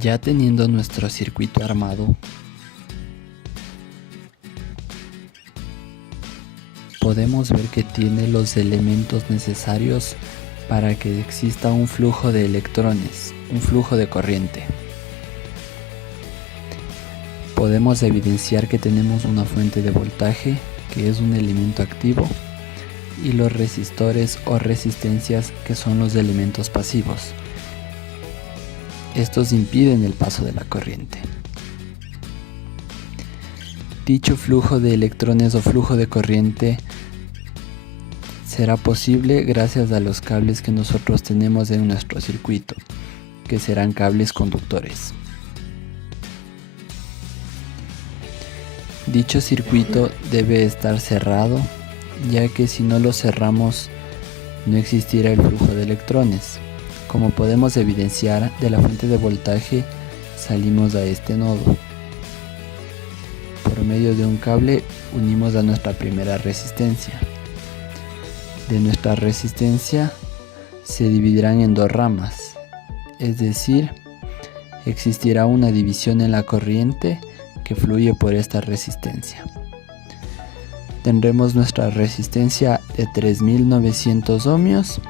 Ya teniendo nuestro circuito armado, podemos ver que tiene los elementos necesarios para que exista un flujo de electrones, un flujo de corriente. Podemos evidenciar que tenemos una fuente de voltaje, que es un elemento activo, y los resistores o resistencias, que son los elementos pasivos. Estos impiden el paso de la corriente. Dicho flujo de electrones o flujo de corriente será posible gracias a los cables que nosotros tenemos en nuestro circuito, que serán cables conductores. Dicho circuito debe estar cerrado, ya que si no lo cerramos no existirá el flujo de electrones. Como podemos evidenciar, de la fuente de voltaje salimos a este nodo. Por medio de un cable unimos a nuestra primera resistencia. De nuestra resistencia se dividirán en dos ramas, es decir, existirá una división en la corriente que fluye por esta resistencia. Tendremos nuestra resistencia de 3900 ohmios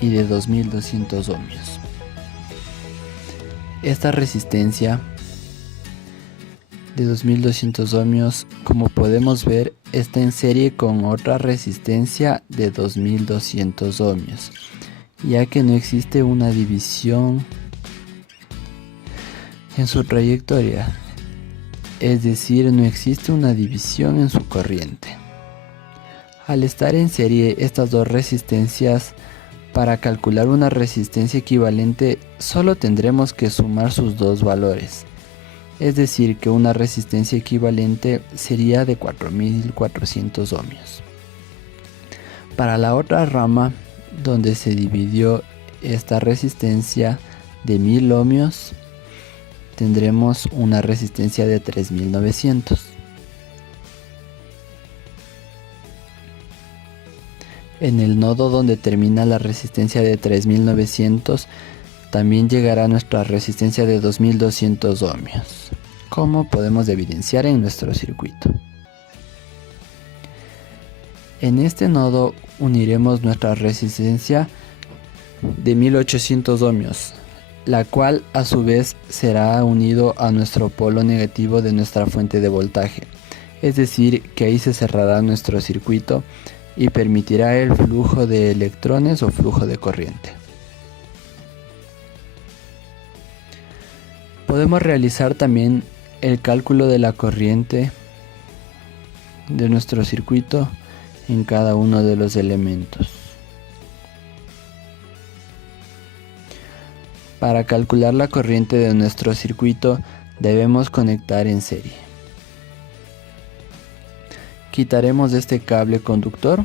y de 2200 ohmios. Esta resistencia de 2200 ohmios, como podemos ver, está en serie con otra resistencia de 2200 ohmios, ya que no existe una división en su trayectoria, es decir, no existe una división en su corriente. Al estar en serie estas dos resistencias, para calcular una resistencia equivalente solo tendremos que sumar sus dos valores. Es decir, que una resistencia equivalente sería de 4400 ohmios. Para la otra rama, donde se dividió esta resistencia de 1000 ohmios, tendremos una resistencia de 3900. En el nodo donde termina la resistencia de 3900, también llegará nuestra resistencia de 2200 ohmios, como podemos evidenciar en nuestro circuito. En este nodo uniremos nuestra resistencia de 1800 ohmios, la cual a su vez será unido a nuestro polo negativo de nuestra fuente de voltaje, es decir, que ahí se cerrará nuestro circuito y permitirá el flujo de electrones o flujo de corriente. Podemos realizar también el cálculo de la corriente de nuestro circuito en cada uno de los elementos. Para calcular la corriente de nuestro circuito debemos conectar en serie. Quitaremos este cable conductor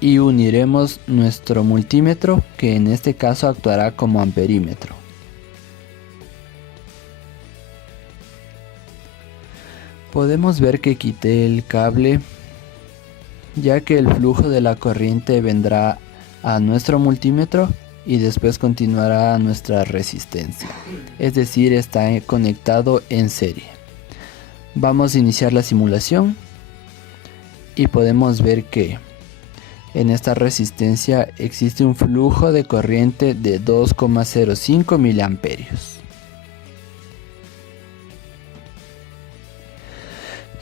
y uniremos nuestro multímetro, que en este caso actuará como amperímetro. Podemos ver que quité el cable, ya que el flujo de la corriente vendrá a nuestro multímetro y después continuará a nuestra resistencia, es decir, está conectado en serie. Vamos a iniciar la simulación y podemos ver que en esta resistencia existe un flujo de corriente de 2,05 miliamperios.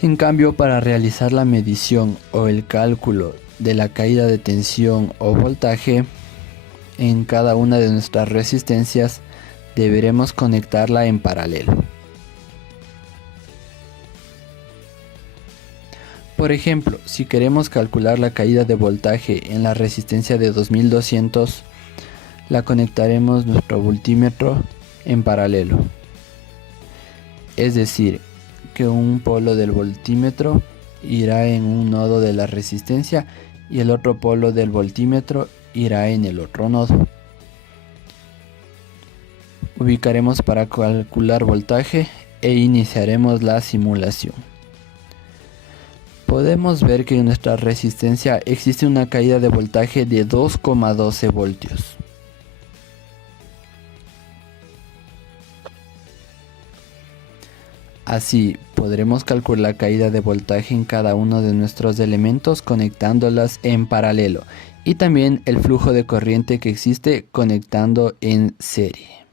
En cambio, para realizar la medición o el cálculo de la caída de tensión o voltaje en cada una de nuestras resistencias, deberemos conectarla en paralelo. Por ejemplo, si queremos calcular la caída de voltaje en la resistencia de 2200, la conectaremos nuestro voltímetro en paralelo. Es decir, que un polo del voltímetro irá en un nodo de la resistencia y el otro polo del voltímetro irá en el otro nodo. Ubicaremos para calcular voltaje e iniciaremos la simulación. Podemos ver que en nuestra resistencia existe una caída de voltaje de 2,12 voltios. Así podremos calcular la caída de voltaje en cada uno de nuestros elementos conectándolas en paralelo y también el flujo de corriente que existe conectando en serie.